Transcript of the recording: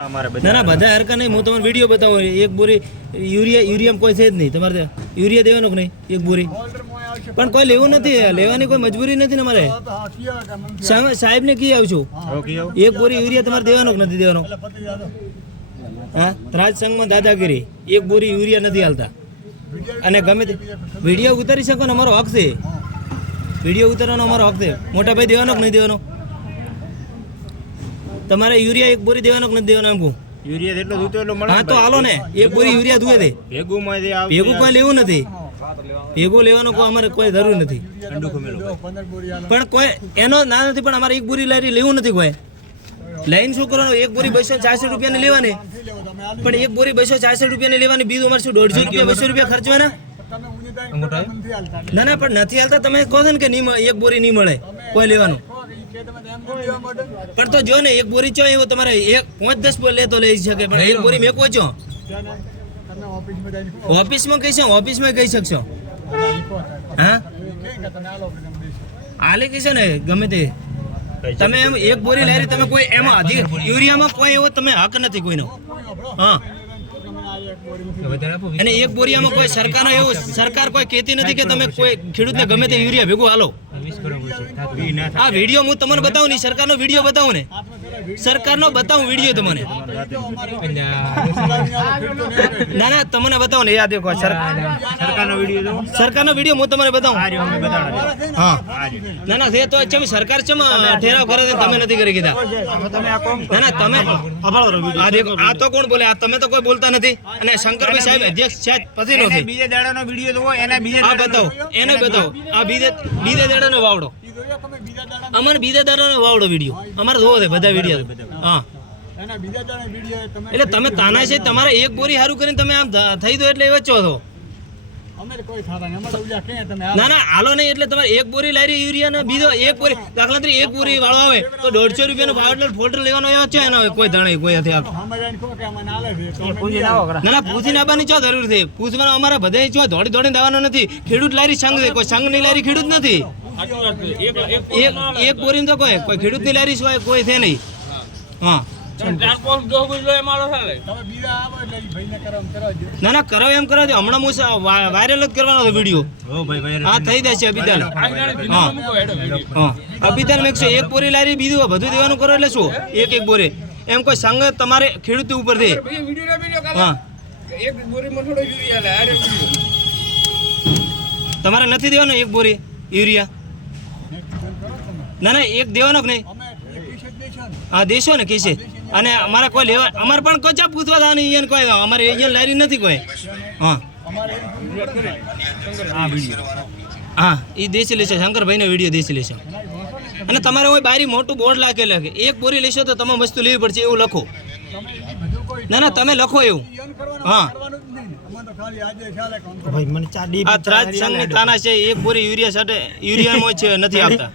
ના ના બધા હરકા નહીં, હું તમારે વિડીયો બતાવું. એક બોરી યુરિયા કોઈ છે જ નહીં. તમારે યુરિયા દેવાનું કે નહીં એક બોરી? પણ કોઈ લેવું નથી, લેવાની કોઈ મજબૂરી નથી ને અમારે. સાહેબ ને કી આવું છું, એક બોરી યુરિયા તમારે દેવાનો કે નથી દેવાનો? હા, રાજ સંઘમાં દાદાગીરી, એક બોરી યુરિયા નથી હાલતા. અને ગમે તે વિડીયો ઉતારી શકો ને, અમારો હક છે. વિડીયો ઉતારવાનો અમારો હક છે. મોટા ભાઈ દેવાનો કે નહીં દેવાનો? તમારે યુરિયા એક બોરી દેવાનો કે નથી દેવાનો? એમ કહું યુરિયા એટલો દૂતો એટલો મળે. હા તો હાલો ને, એક બોરી યુરિયા દુએ દે. ભેગું કોઈ લેવું નથી, ભેગું લેવાનું કોઈ અમારે કોઈ જરૂર નથી. પણ કોઈ એનો ના નથી, પણ અમારે એક બોરી લારી લેવું નથી. કોઈ લાઈન શું કરવાનું? એક બોરી 264 રૂપિયાની લેવાની, પણ એક બોરી 264 રૂપિયાની લેવાની. બીજું અમારે શું 150 રૂપિયા 200 રૂપિયા ખર્ચવાના? ના ના, પણ નથી હાલતા. તમે કહો છો ને કે એક બોરી નહીં મળે કોઈ લેવાનું. પણ તો જો ને, એક બોરી ચો એવો તમારે 5-10 લે તો લઈ શકે, પણ એક બોરી મેકો છો ઓફિસમાં કહી શકો, ઓફિસમાં કહી શકશો. હા હાલે કહેશો ને ગમે તે. તમે એમ એક બોરી લારી તમે કોઈ એમાં યુરિયામાં કોઈ એવો તમે હક નથી કોઈનો. હા, અને એક બોરિયામાં કોઈ સરકારનો એવું સરકાર કોઈ કહેતી નથી કે તમે કોઈ ખેડૂતને ગમે તે યુરિયા ભેગું હાલો. આ વિડીયો હું તમને બતાવું નહીં, સરકારનો વિડીયો બતાવું ને, સરકારનો બતાવું વિડીયો તમને. ના ના, તમને બતાવો ને. યાદ દેખો સરકારનો વિડીયો હું તમને બતાવું. હા ના ના, તો ચમ સરકાર ચમ ઠેરાવ કરે છે, તમે નથી કરી કીધા. ના ના, તમે આ દેખો, આ તો કોણ બોલે? આ તમે તો કોઈ બોલતા નથી. અને શંકરભાઈ સાહેબ અધ્યક્ષ છે પછી નો બીજા દાડાનો વિડિયો જોવો, એના બીજા આ બતાવો, એને બતાવો. આ બીજા દાડાનો વાવડો, અમારે બીજા દાડાનો વાવડો વિડીયો અમારે જોવો છે બધા વિડીયો. હા, એટલે તમે તાના છે, તમારે એક બોરી સારું કરીને તમે આમ થઈ દો એટલે વચ્ચો છો. ના ના, હાલો નહીં. એટલે તમારે એક બોરી લારી યુરિયા ને બીજો એક બોરી, દાખલા તરીકે એક બોરી વાળો આવે તો 150 રૂપિયાનો પાવડર ફોલ્ડર લેવાનો એવો છે એનો કોઈ ધણે કોઈ નથી આપતો. ના ના, પૂછીને આવવાની ચો જરૂર છે? પૂછવાનું અમારા બધે ચો દોડી દોડીને દેવાનો નથી. ખેડૂત લારી સંઘ છે, કોઈ સંઘની લારી ખેડૂત નથી. એક બોરી તો કોઈ ખેડૂતની લારી સિવાય કોઈ છે નહીં. હા ના ના, કરો એમ કરો. હમણાં હું વાયરલ જ કરવાનો હતો વિડીયો. હા, થઈ જશે અભિદાન. હા હા, અભિદાન મેં એક બોરી લારી બીજું બધું દેવાનું કરો એટલે શું એક બોરી એમ કોઈ સંઘ તમારે ખેડૂત ઉપર દે. હા, તમારે નથી દેવાનો એક બોરી યુરિયા? ના ના, એક દેવાનો કે નહીં? હા, દેશો ને કહેશે. અને અમારે કોઈ લેવા, અમારે પણ કોઈ ચા પૂછવા જવાનું અહીંયા કોઈ, અમારે અહીંયા લારી નથી કોઈ. હા હા, એ દેશી લેશે, શંકરભાઈનો વિડીયો દેશી લેશે. અને તમારે કોઈ બારી મોટું બોર્ડ લાગેલું કે એક બોરી લેશો તો તમામ વસ્તુ લેવી પડશે એવું લખો. ના ના, તમે લખો એવું. હા, આ ત્રાજ સંઘની તાના છે, એક બોરી યુરિયા સાથે યુરિયામાં છે નથી આપતા.